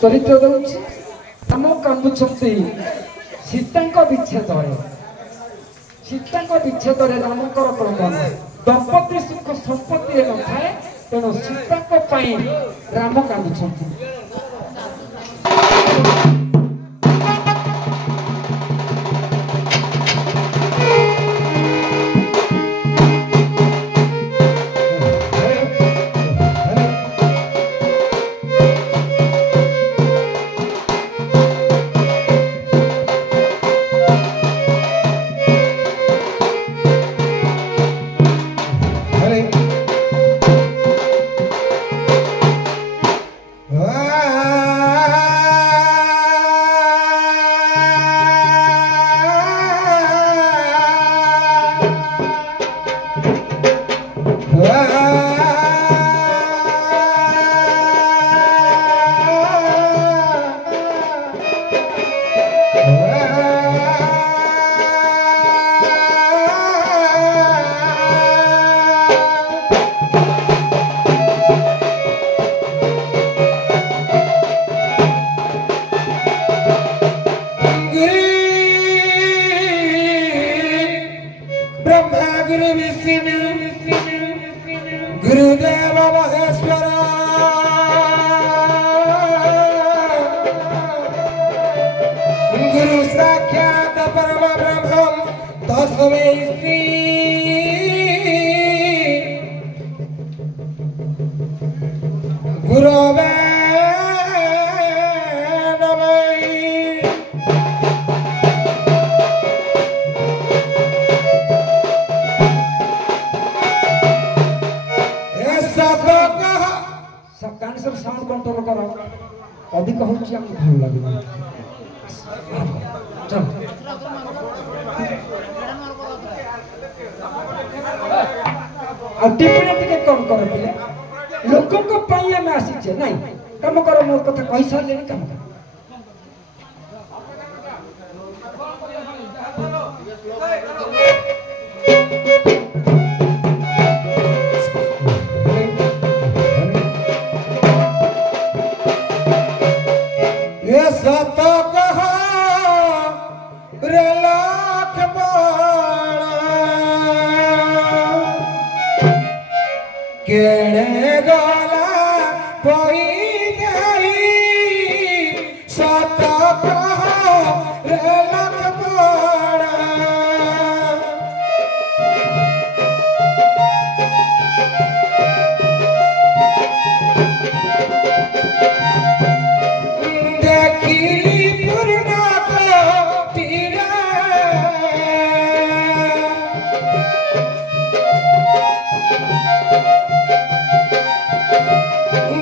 चरित्र दौची राम कांदुछंती सीता विच्छेद सीता विच्छेद रामकर क्रंदन दंपति सुख संपत्ति न थाए तेणु सीता राम कांदुछंती। गुरुदेव महेश्वर गुरु साक्षात परम ब्रह्म तस्मै श्री गुरवे साउंड कंट्रोल करो अधिक होची हम भल लागे चल आ टिप्पणी टिके कम कर पिले लोगों को पई हम आसी छे नहीं काम करो मोर कथा कहि सार लेनी काम केड़े गला कोई नहीं सत कहो रे लख बड़ा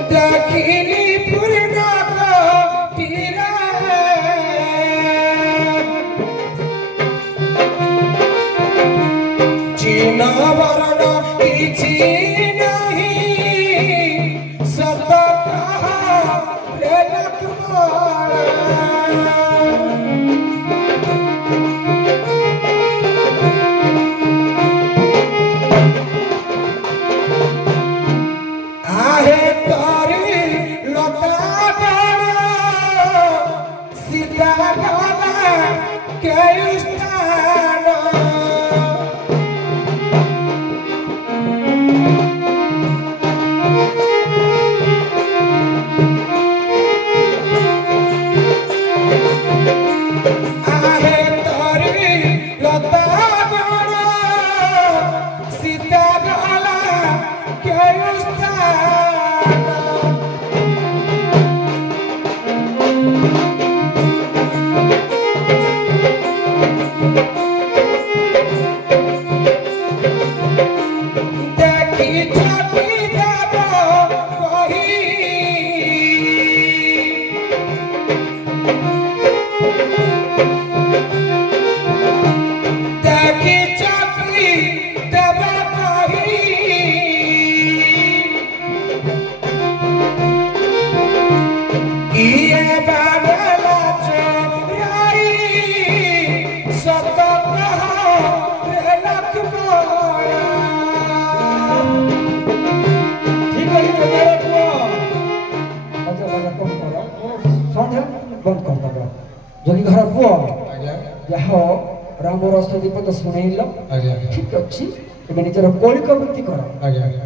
देखिली पूर्णा को तीरा चीना वरण किसी नहीं सत कहा रे लखवाड़ा आहे तारी लता गड़ा सीता गड़ा के अच्छा ସନ୍ଧ୍ୟା ବନ୍ଦ କରିଦେବ ଯଦି ଘର ପୁଅ ଆଜ୍ଞା ଯାହା ରାମ ରସ ଦୀପକ ଶୁଣେଇଲ ଆଜ୍ଞା ଠିକ ଅଛି ଏବେ ନିଜର କୌଳିକ ବୃତ୍ତି କର ଆଜ୍ଞା ଆଜ୍ଞା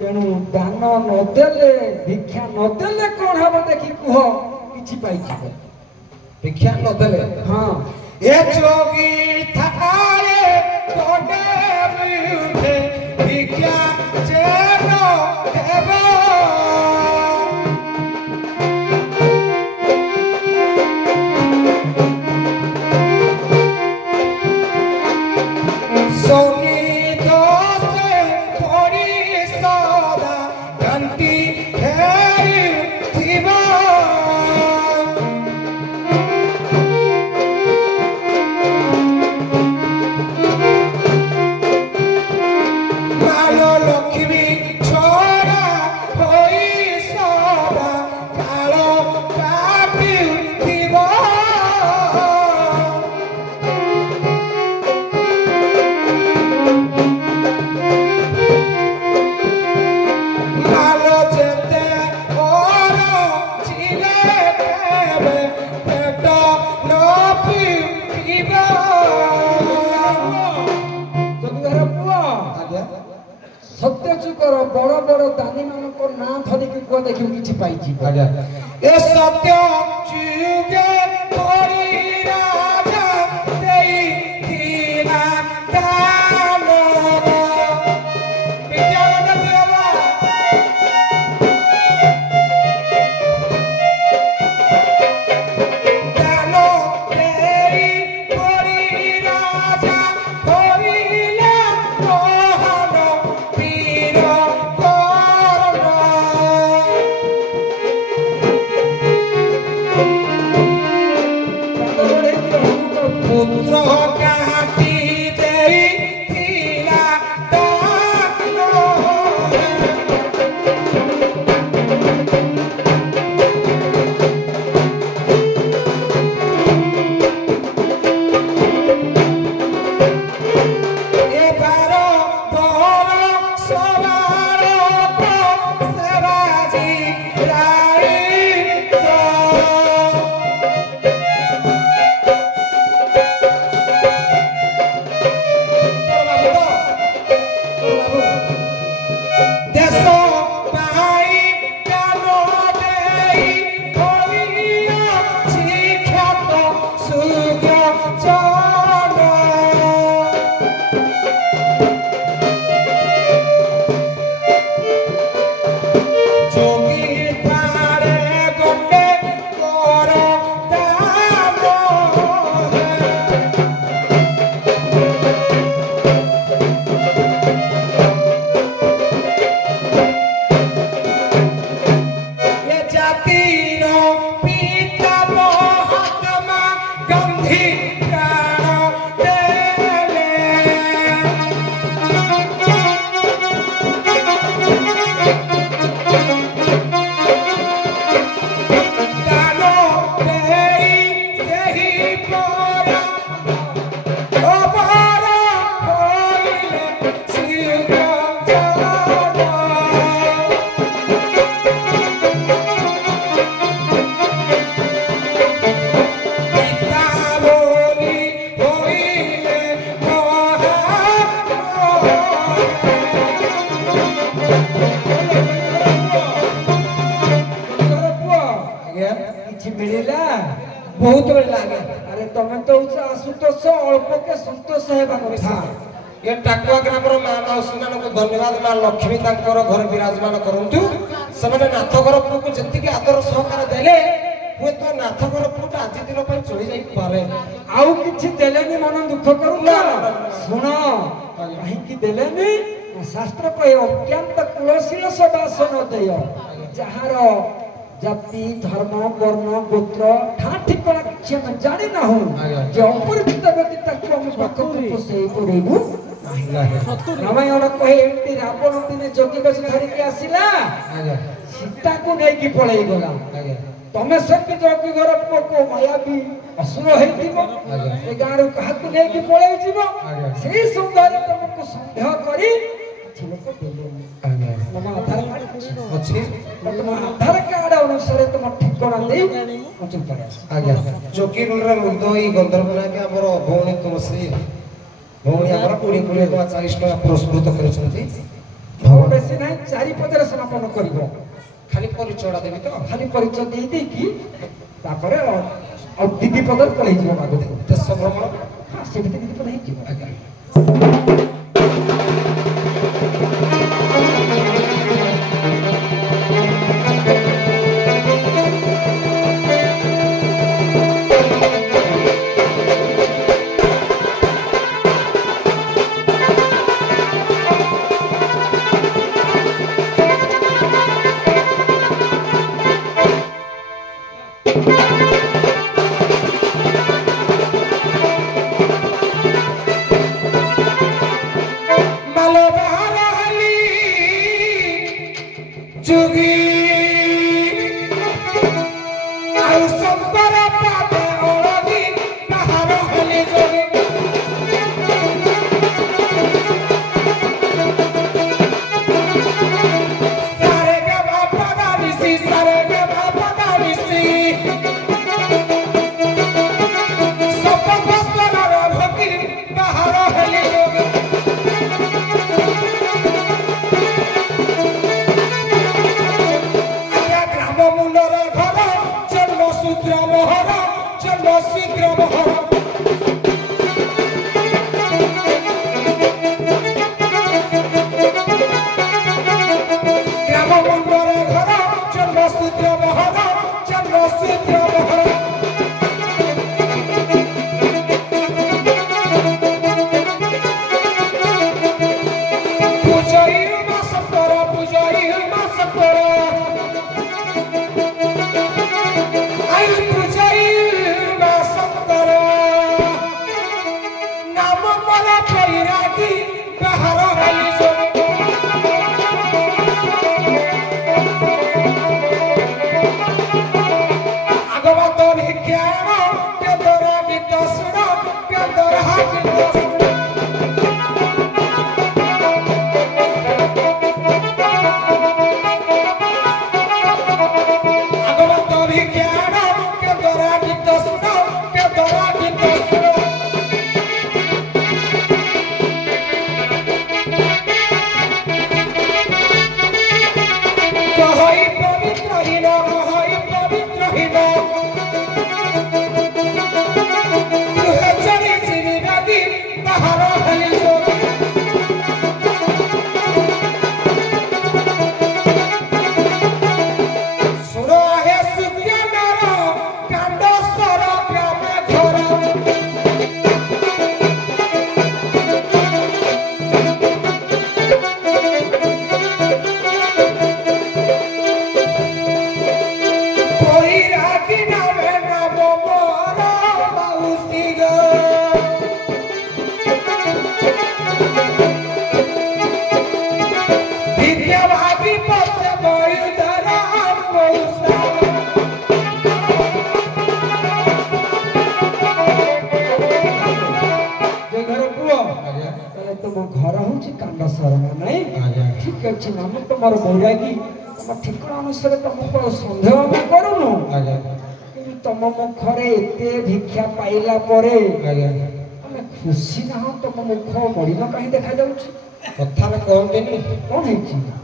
तेणु दान नदेले भिक्षा नदेले कौन हम देखी कुह किछि पाइछि भिक्षा नदेले हाँ ए जोगी थारे कोडे उठे भिक्षा जेनो देबो सोनी दोसे थोड़ी सदा घंटी फेरी थीबो मालो लक्ष्मी छोरा होई सदा कालो काटी थीबो मालो जेते ओरो चिले केबे पेटो न पीबो जदुघर पुआ आज्ञा सत्य चुकर बड़ बड़ दानी मानक ना धरिकी कुह देखि किछि पाइछि आज्ञा ए सत्य जुगे तोरी राजा देई दीना दानो विज्ञान देवा दानो देई तोरी राजा होइले मोहन वीर कर्ण पुत्र काटी देई थीला दानो ବହୁତ ମିଳିଲା ଆଜ୍ଞା। ଆରେ ତମେ ତ ହଉଛ ଆଶୁତୋଷ ଅଳ୍ପକେ ସନ୍ତୋଷ ହେବା କଥା। ଏ ଟାକୁଆ ଗ୍ରାମର ମା ମାଉସୀ ମାନଙ୍କୁ ଧନ୍ୟବାଦ। ମା ଲକ୍ଷ୍ମୀ ତାଙ୍କର ଘରେ ବିରାଜମାନ କରନ୍ତୁ। ସେମାନେ ନାଥଘର ପୁଅକୁ ଯେତିକି ଆଦର ସହକାର ଦେଲେ ହୁଏତ ନାଥଘର ପୁଅଟା ଆଜି ଦିନ ପାଇଁ ଚଳି ଯାଇପାରେ। ଆଉ କିଛି ଦେଲେନି ମନ ଦୁଃଖ କରୁନ। ଶୁଣ କାହିଁକି ଦେଲେନି? ଶାସ୍ତ୍ର କହେ ଅତ୍ୟନ୍ତ କୁଳଶୀଳ ସଦାସନ ଦେୟ। ଯାହାର ଜାତି ଧର୍ମ ବର୍ଣ୍ଣ ଗୋତ୍ର ଠା ଠିକଣା କିଛି ଆମେ ଜାଣିନାହୁଁ ଯେ ଅପରିଚିତ ବ୍ୟକ୍ତି ତାକୁ ଆମେ ପାଖକୁ ପୋଷେଇ ପଡିବୁ ରାମାୟଣ କହେ ଏମିତି ରାବଣ ଦିନେ ଯୋଗୀ ବେଶ ଧରିକି ଆସିଲା ସୀତାକୁ ନେଇକି ପଳେଇ ଗଲା। ତମେ ସେମିତି ଯୋଗୀ ଘର ପୁଅକୁ ମାୟାବୀ ଅସୁର ହେଇଥିବ ଏ ଗାଁରୁ କାହାକୁ ନେଇକି ପଳେଇ ଯିବ। ସେଇ ସମୟରେ ତମକୁ ସନ୍ଦେହ କରି ଲୋକ ଦେଲେନି। ତମ ଆଧାର କାର୍ଡ ଅଛି ତମ ଆଧାର କାର୍ଡ ଅନୁସାରେ ତମ ଠିକଣା ଦେଇ ଅଞ୍ଚଳ ପଳେଇ ଆସ। ଆଜ୍ଞା ଚୌକି ରୋଡରେ ଏଇ ଗନ୍ଧର୍ବ ନାୟକ ଆମର ଭଉଣୀ ତୁଳସୀ ଭଉଣୀ ଆମର 20 ଟଙ୍କା 40 ଟଙ୍କା ପୁରସ୍କୃତ କରିଛନ୍ତି। ବେଶୀ ନାହିଁ 4 ପଦରେ ସମାପନ କରିବ। ଖାଲି ପରିଚୟଟା ଦେବି ତ ଖାଲି ପରିଚୟ ଦେଇ ଦେଇକି ତାପରେ ଆଉ 2 ପଦରେ ପଳେଇ ଯିବ ଆଗକୁ ଦେଶ ଭ୍ରମଣ। ହଁ ସେମିତି 2 ପଦ ହେଇଯିବ। ଆଜ୍ଞା नाम तुम बैरागी तुम ठिकଣା अनुसार तुमको सन्देह आम करूनु कि तुम मुखरे एते भिक्षा पाइला परे आमे खुशी ना तुम मुख मलिन कहीं देखा जाउछि। कथा में कहते नहीं कौन है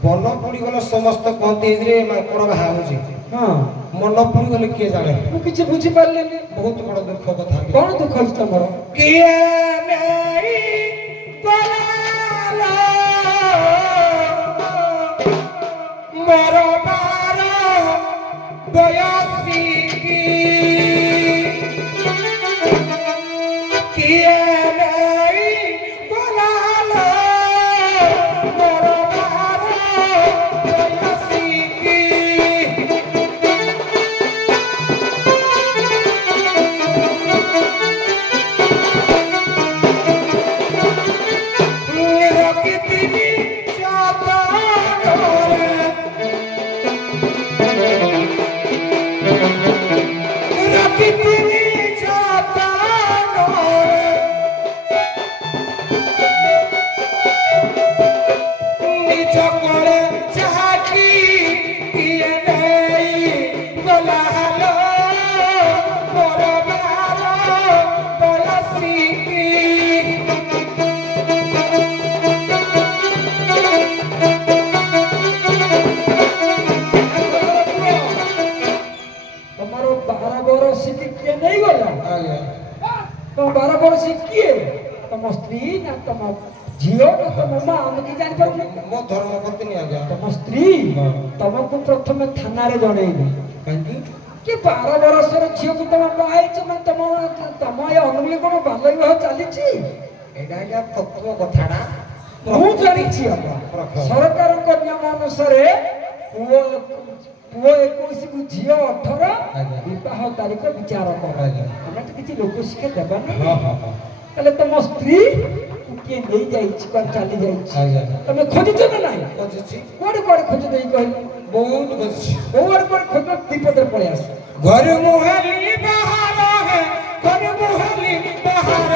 बन पड़ी गल समस्त कहते रे माकड़ बाहा होछि। हां मन पड़ी गले किए जाने ମୁଁ କିଛି ବୁଝି ପାରିଲିନି बहुत बड़ दुख कथा କଣ ଦୁଃଖ ହେଇଛି ତମର किए नहीं गलालो मोर बार बयसी किए नहीं गलालो मोर बार बयसी तुम 12 वर्ष किए तुम स्त्री ना तुम झील ना तुम माँ हम कि जान पार मो धर्म पत्नी आ गया तुम स्त्री तुमको प्रथम थाना रे जणेइबे कांदी कि 12 वर्ष रे झील को तुम बाहेच मन तुम तुम ये अनुमति कोन बाल्य विवाह चलीची एडा या तत्व कथाडा मु जानिछि अब सरकार को नियम अनुसार पुओ 21 को झील 18 विवाह तारीख विचार कर हमें तो किसी लोक शिक्षा देबा ना तले तुम स्त्री के नहीं जाइछि कर चली जाइछि तमे खोजिछ ना नाही खोजिछि कोड कोड खोज देई कहल बहुत खोजिछि कोड कोड खोज दीपदर पळे आस घर मुहली बहार है घर मुहली बहार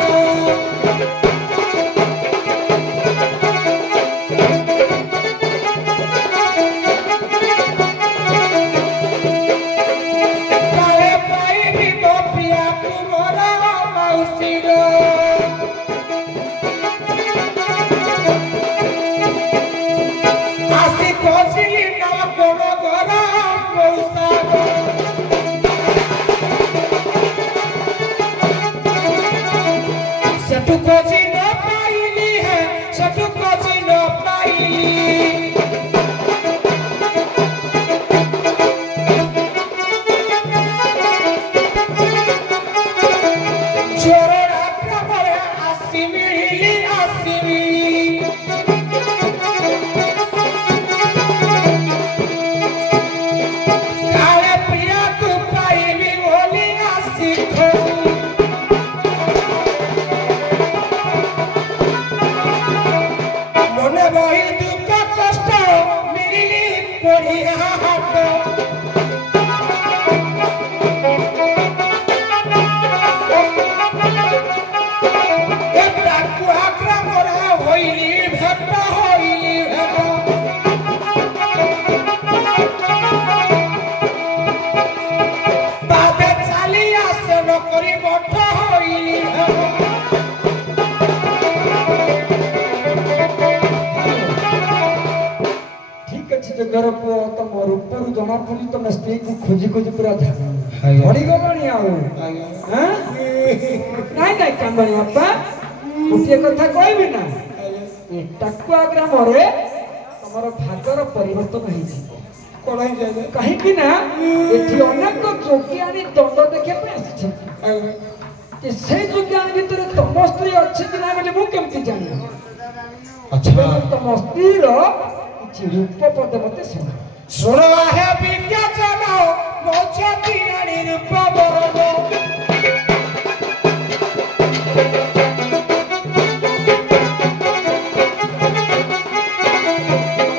घर को तुम रूपरू जना पड़ी तुम स्त्री को खोजी खोजी पूरा झड़ी गलानी आउ हां नहीं नहीं कांदनी अपा गोटे कथा कहबी ना ए टकुआ ग्राम रे तमर भागर परिवर्तन होई छी कोन ही जाय कहीं कि ना एठी अनेक जोगियानी दंड देखे पे आसी कि से जोगियानी भीतर तम स्त्री अछि कि ना बोले मु केमति जानि अच्छा तम स्त्री रो रूप पद मते सुनो है विज्ञा चलाओ मोचा दियानी रूप बरनो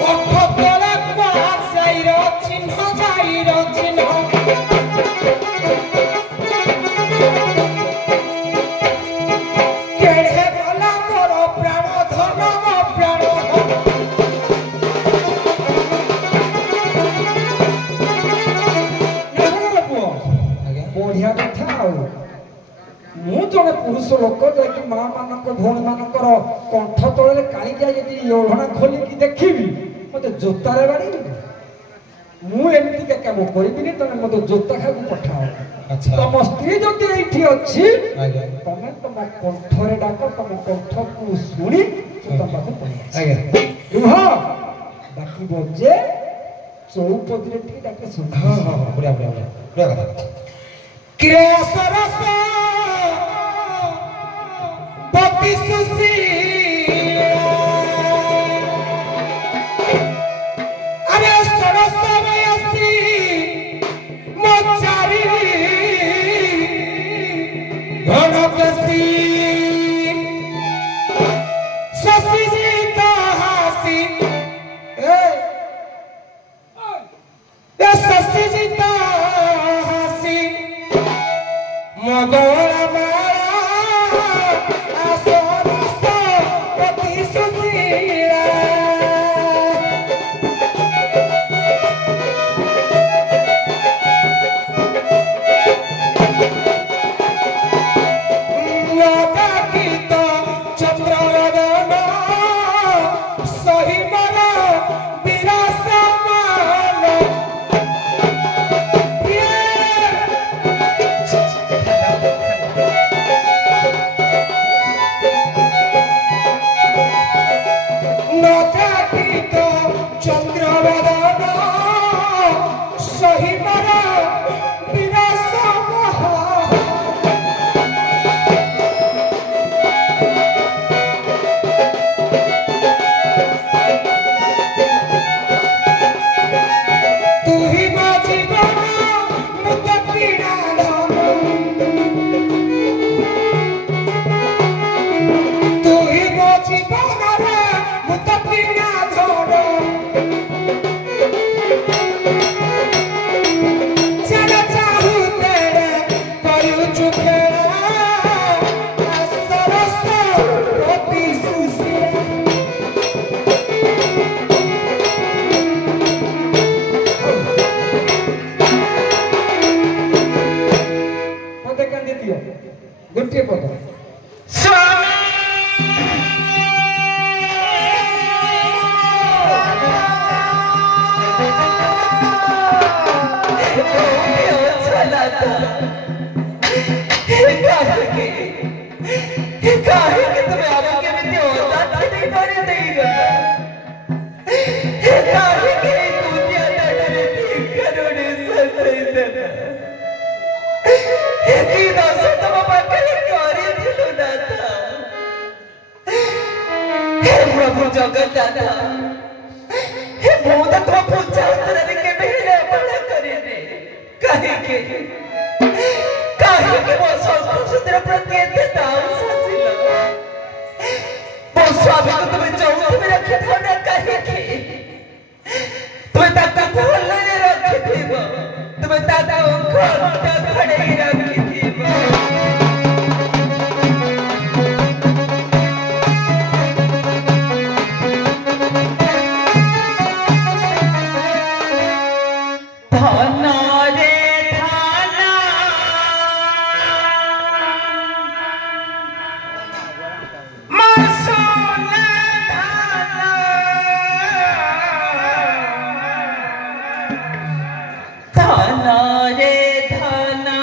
ओठो तोला कोला जाइरो चिन्ह केढ़े गला मोर प्राण धन मो प्राण बढ़िया कथा मु जड़े पुरुष लोक जाकि माँ मानक भौणी मानकर कंठ तले कालिका यदि ओढ़ना खोलिकी देखी मत जोतारे बाड़ी ମୁଁ ଏମିତିକା କାମ କରିବିନି, ତମେ ମୋତେ ଜୋତା ଖାଇବାକୁ ପଠାଅ। ଆଚ୍ଛା ତମ ସ୍ତ୍ରୀ ଯଦି ଏଇଠି ଅଛି ଆଜ୍ଞା ତମେ ତମ କଣ୍ଠରେ ଡାକ, ତମ କଣ୍ଠକୁ ଶୁଣି ସେ ତମ ପାଖକୁ ପଳେଇ ଆସିବ। ଆଜ୍ଞା ରୁହ, ଡାକିବ ଯେ ଚୌପଦୀରେ ଟିକେ ଡାକେ ଶୁଣ। ହଁ ହଁ ହଁ ବଢିଆ ବଢିଆ ବଢିଆ ବଢିଆ କଥା। କିରେ ସରସ ପତି ସୁଶୀଳ ଆରେ ସରସ ବୟସୀ ମୋ ଚାରି ଘନ କେଶୀ ଶଶୀ ଜିତ ହାସି ଶଶୀ ଜିତ ହାସି ମଗଳ ମାଳା ସରସ ପତି ସୁଶୀଳା ନବାକିତ ଚନ୍ଦ୍ରବଦନ ସହିବର ବିରାସମାନ নবাকিত চন্দ্রবদন সহিবর বিরাসমান তুহি মো জীবন মৃত পীড়াধন তুহি মো জীবনরে মৃত পীড়াধন যারা চাহু তেড়ে করুচু খেলা সরস পতি সুশীলা ପଦେ କାନ୍ଦି ଦିଅ, ଗୋଟିଏ ପଦ। प्रभु जगन्नाथ हे बहुत तो पूजा उतरे के बेले बड़ा करे काहे के वो संस्कृत प्रति एते दाम साजिला वो स्वामी को तुम्हें चौथ में रखे था ना काहे के तुम्हें ताता खोलने रखे थे वो तुम्हें ताता खोलने खड़े ही रखे थे वो धाना रे धाना मसूला धाना धाना रे धाना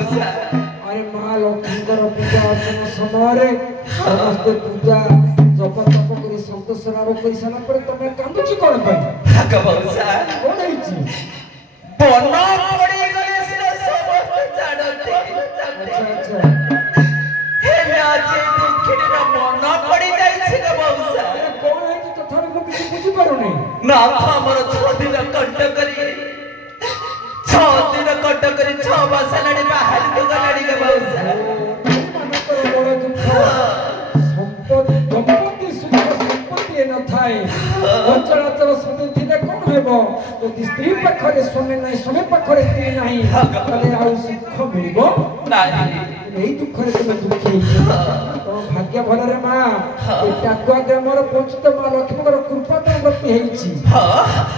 मौसा अरे माँ लक्ष्मी पूजा अर्चना समय समस्ते पूजा जप तप कर संतोष लाभ कर सारा पर तुम कांदुची कौन भाग मौसा कौन है बन पड़ी गले सिना समस्त जानते अच्छा अच्छा हे आज दुखिन मन पड़ी जाई छ मौसा कौन है तथापि मु किसी बुझी पारुनी ना हमर 6 दिन कंट करी 6 दिन कंट करी 6 मास लड़ी बाहर तो गलड़ी के मौसा मानकर बड़ दुख संपत्ति दंपति सुख संपत्ति न थाए अचलाचल सुख थिले कोन हेबो यदि स्त्री पाखरे स्वामी नाही स्वामी पाखरे स्त्री नाही तले आउ सुख मिलबो नाही এই দুঃখরে তুমি দুঃখী তোমার ভাগ্য ভালো রে মা এই টাকুয়া গ্রামর পঞ্চিত মা লক্ষ্মীଙ୍କର কৃপা তো প্রতি ହେଇଛି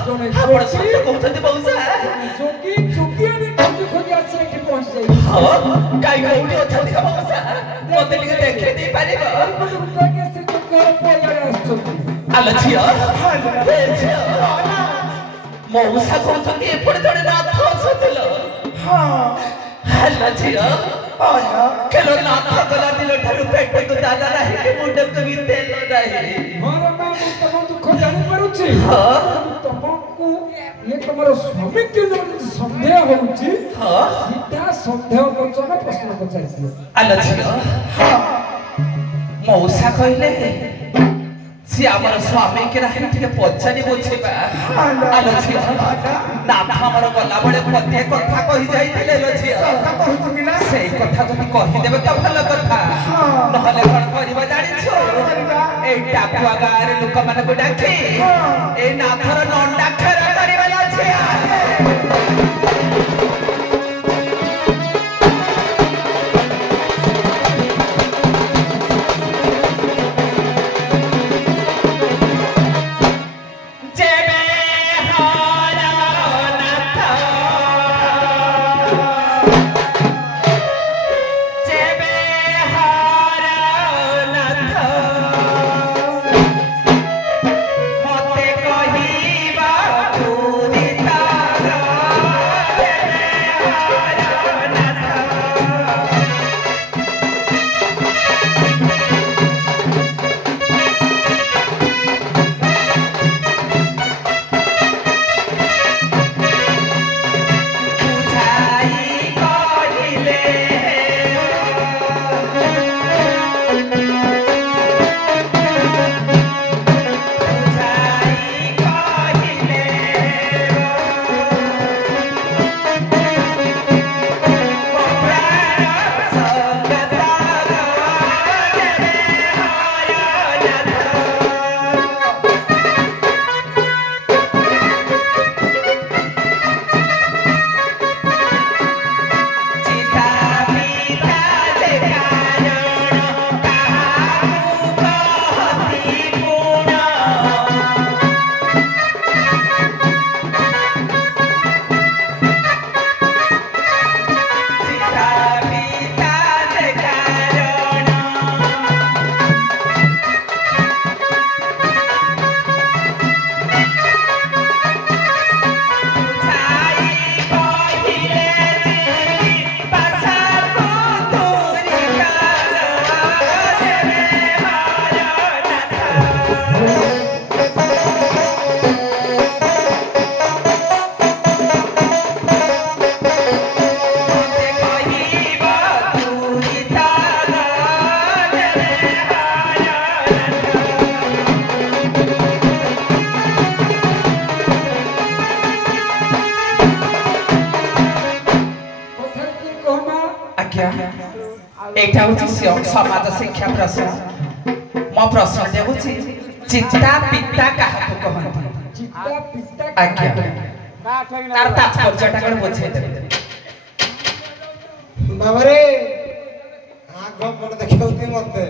জনে ଆପଣ ସତ୍ୟ କହୁଛନ୍ତି ମଉସା ଯୋଗୀ ଯୋଗୀ ଆଣି ଖୋଜି ଖୋଜି ଆସି ଏଠି ପହଞ୍ଚି ଯାଇଛି କାଇ କୋଉଠି ଅଛନ୍ତି ମଉସା ମତେ ଟିକେ ଦେଖେଇ ଦେଇ ପାରିବ ସେ ଯୋଗୀ ପଇଆରେ ଆସିଛନ୍ତି ଆଲ ଝିଅ ଏ ଝିଅ ମଉସା କହୁଛନ୍ତି ଏପଟେ ଜଣେ ନାଥ ଅଛନ୍ତିଲ ହଁ ଆଲ ଝିଅ केलो नाथ गला दिलो ठारू पेट को दादा नाही के मुंड को भी तेल नाही मोर मां मु तम दुख जानि परुछि हां तमको ये तमरो स्वामी के संदेह होउछि हां सीधा संदेह वचन प्रश्न पचाइछि आलो छियो हां मौसा कहिले सी हमर स्वामी के राही ठीक पचारि बुझिबा आलो छियो नाथ हमर गला बडे पते कथा कहि जाइतिले लो छियो कथा कहउछिला सेई कथा जति कहि देबे त भल कथा नहले कोन करिबा जानि छो ए टाकुआ गारे लोक मन को डाके ए नाथर नंडा खेर करिबा ला छियो एटा होची समाज शिक्षा प्रश्न मो प्रश्न जे होची चित्ता पिता काहाको कहंती चित्ता पिता आज्ञा तार तात्पर्यटा कोन बुझे देबे बाबा रे आगो पड़ देखौती मते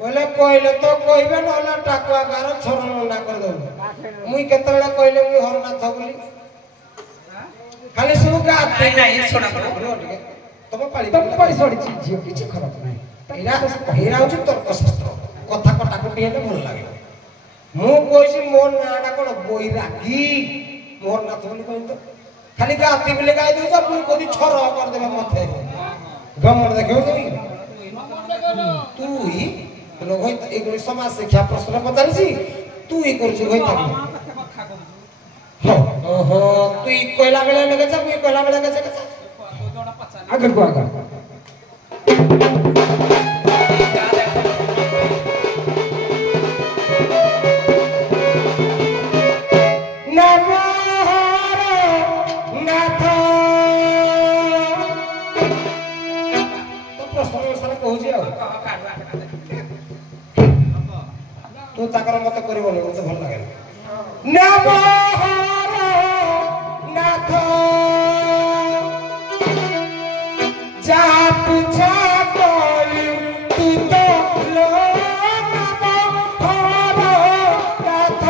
कहले तो कहबे नला टाकुआ गार छोरन ना कर दउ मुई केतला कहले मुई हरनाथ बोली खाली सब गा नहीं सुना तम पाली सड़ी झियो किछि खराब नाही हेरा होची तर्क शास्त्र कथा कटाकटी हेले भल लागे मु कहिसी मोर नाडा कोन बैरागी मोर नाथ बोली कहन तो खाली गाती बिले गाई दउ सब मुई कोदी छोर कर देबे मथे गमन देखो तू ही लोग होई एक समाज शिक्षा प्रश्न पचारछि तू ही करछु होई ताकी हो ओहो तू ही कोइला बेले लगे छ मुई कोइला बेले लगे छ आगे को आगे तू ताकर मत करिवो मते भल लागे नमोहर नाथ जा पूछा कोई तू तो लो नमोहर नाथ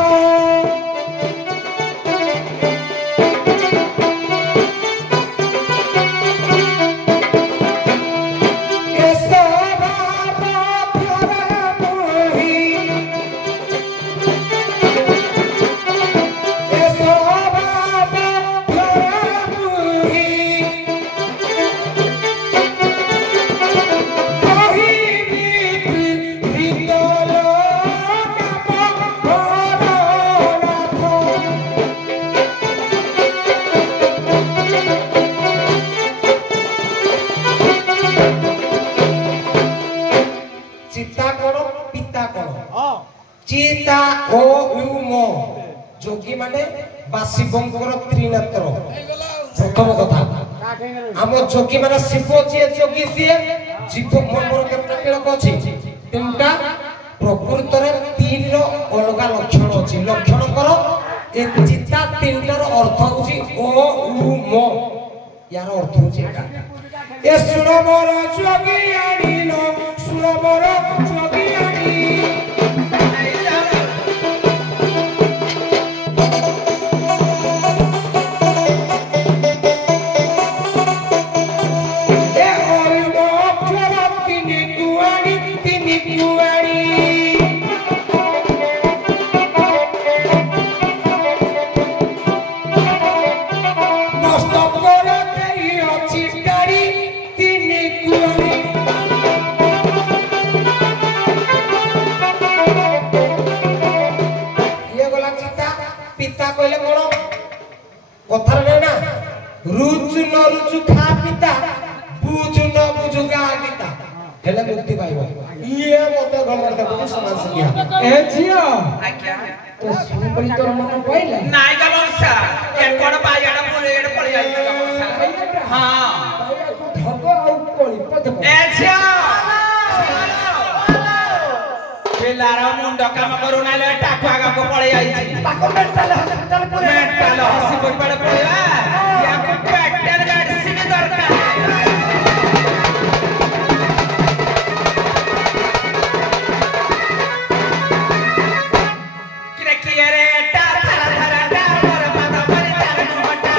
चिता ओ युमो जोगी माने बासिबंकर त्रिनेत्र प्रथम कथा आम जोगी माने शिव जे जोगी सिए जीव मोर केतना केलक अछि तीनटा प्रकृत रे तीन रो अलगा लक्षण अछि लक्षण कर ए चिता तीनटार अर्थ होछि ओ युमो यार अर्थ होछि एटा ए सुनो मोर जोगी आनी नो सुनो मोर जोगी आनी कथार नै ना रुचु न रुचु खा पिता बुझु न बुझु गा गीता हेले मुक्ति पाइबो ये मते गमर देखो समाज सिया ए झिया आज्ञा तो सुबरी तोर मन पइला नाइ गमसा के कोन बायाडा पुरेड पळि जाई गमसा हां धगो आउ कोळी पद ए झिया बेलारा मुंड काम करू नाले टाकुआ गाको पळि जाई ताको मेंटल हॉस्पिटल पुरे मेंटल हॉस्पिटल पळे पळिवा या को पेटल मेडिसिन दरकार किरे किरे टा धरा धरा टा मोर पादा परि तार मोटा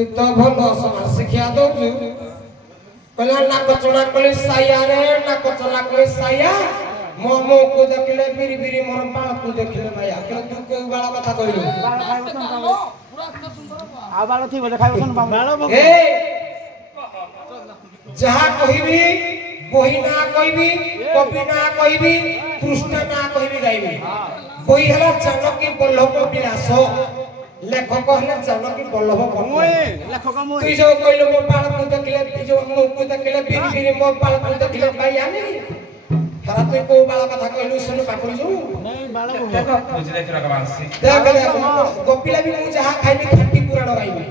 তুই তো ଭଲ ସମାଜ ଶିକ୍ଷା ଦଉଛୁ କହିଲା ନାକ ଚଣା କଳି ସାୟା ରେ ନାକ ଚଣା କଳି ସାୟା ମୋ ମୁହଁକୁ ଦେଖିଲେ ବିରି ବିରି ମୋର ବାଳକୁ ଦେଖିଲେ ଭାଇ ଆଖିର ତୁ କୋଉ ବାଳ କଥା କହିଲୁ ଆଉ ବାଳ ଥିବ ଖାଇବ ବାଳ ଏ ଯାହା କହିବି ବହି ନା କହିବି କବି ନା କହିବି ପୃଷ୍ଠ ନା କହିବି ଗାଇବି ବହି ହେଲା ଜାନକୀ ବଲ୍ଲଭ ବିଳାସ ଲେଖକ ହେଲେ ଜାନକୀ ବଲ୍ଲଭ ତୁଇ ଯୋଉ କହିଲୁ ମୋ ବାଳକୁ ଦେଖିଲେ ଯୋଉ ମୁହଁକୁ ଦେଖିଲେ ବିରି ବିରି ମୋ ବାଳକୁ ଦେଖିଲେ ଭାଇ ଆନି ହେରା ତୁଇ କୋଉ ବାଳ କଥା କହିଲୁ ଶୁଣୁ ପାଖରୁ ଯୋଉ ଗୋପିଲା ବି ମୁଁ ଯାହା ଖାଇବି ଖାଣ୍ଟି ପୁରାଣ ଗାଇବି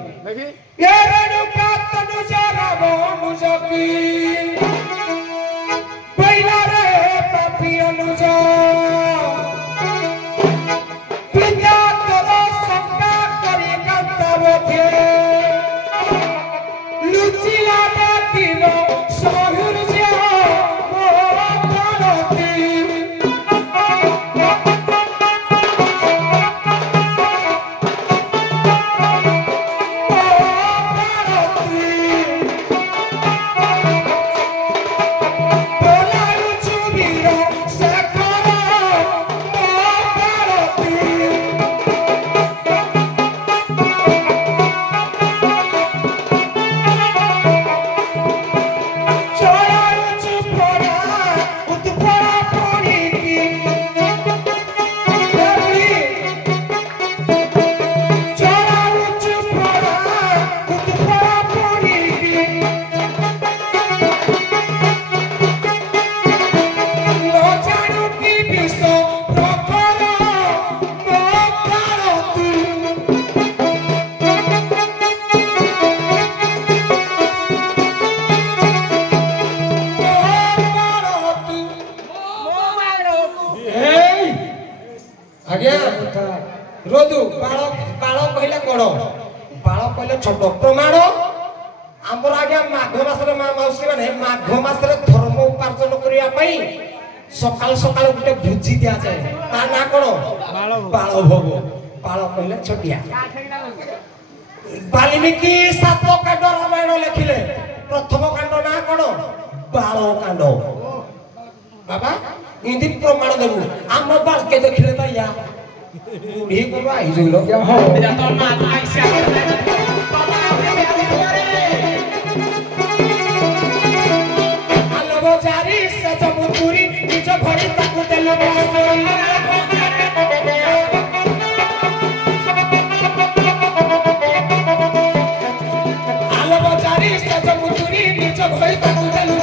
ଏ ରେଣୁକା ତନୁଜ ରାମ ଅନୁଜକି ପଇଲା ରେ ପାପି ଅନୁଜ ପିତା ତୋର ସଙ୍କା କରି କାନ୍ତାବତେ ଲୁଚିଲା ଦେଖିବ ସହୁର୍ଜ रोधु बाल बाल कहले कोन बाल कहले छोट प्रमाण हमर आज्ञा माघ मासरे माउसी माने माघ मासरे धर्म उपार्जन करिया पई सकाल सकाल गुटे भुजी दिया जाए ता ना कोन बाल भोग बाल कहले छोटिया वाल्मीकि सात कांड रामायण लिखिले प्रथम कांड ना कोन बाल कांड बाबा इदि प्रमाण देबु हम बाल के देखिले भैया बुढ़ी को आई जो लो क्या हो जा तो ना आइसा आलो जारी से जमुतुरी निज घड़ी ताकू देलो आलो जारी से जमुतुरी निज घड़ी ताकू देलो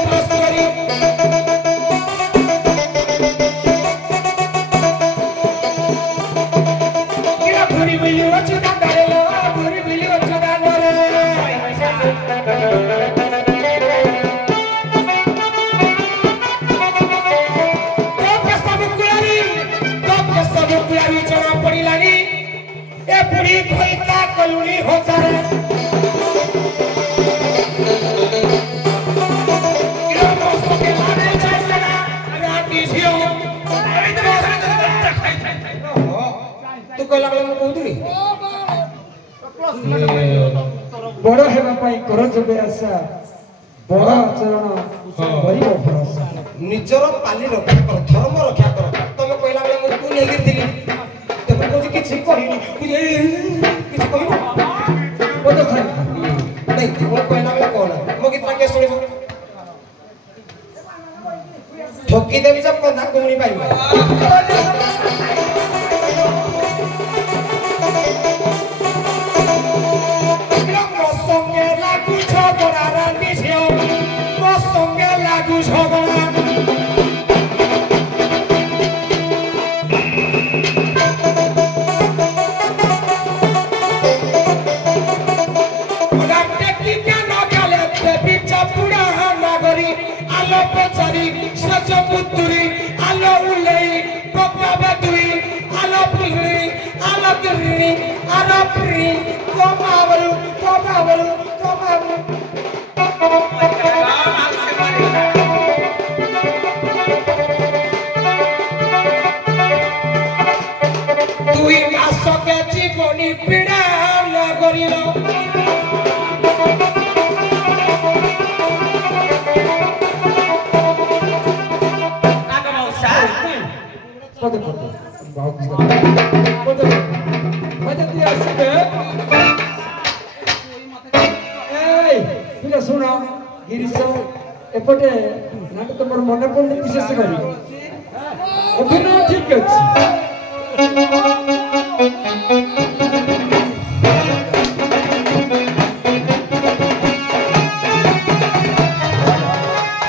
बड़ हेबा पई कर जबे आशा बड़ आचरण करियो भरोसा निजर पाली रक्षा कर धर्म रक्षा कर तुम कहला बेले मु तू लेगिर दिली देखो कोजी किछि कहिनी किछि कहिनो बोलो साई नहीं मु कहला बेले कोन मु कितना के सुनिबो ठोकी देबी जब कंधा गुमणी पाइबो तुई आसके जीवनी पीड़ा न करिलो ପଦେ ପଦେ ପଦେ ଯଦି ଆସିବେ ଏଇ ପିଲା ଶୁଣ ଗିରିଶ ଏପଟେ ନାଟ ତମର ମନେ ପଡୁନି ବିଶେଷ କରି ଅଭିନୟ ଠିକ ଅଛି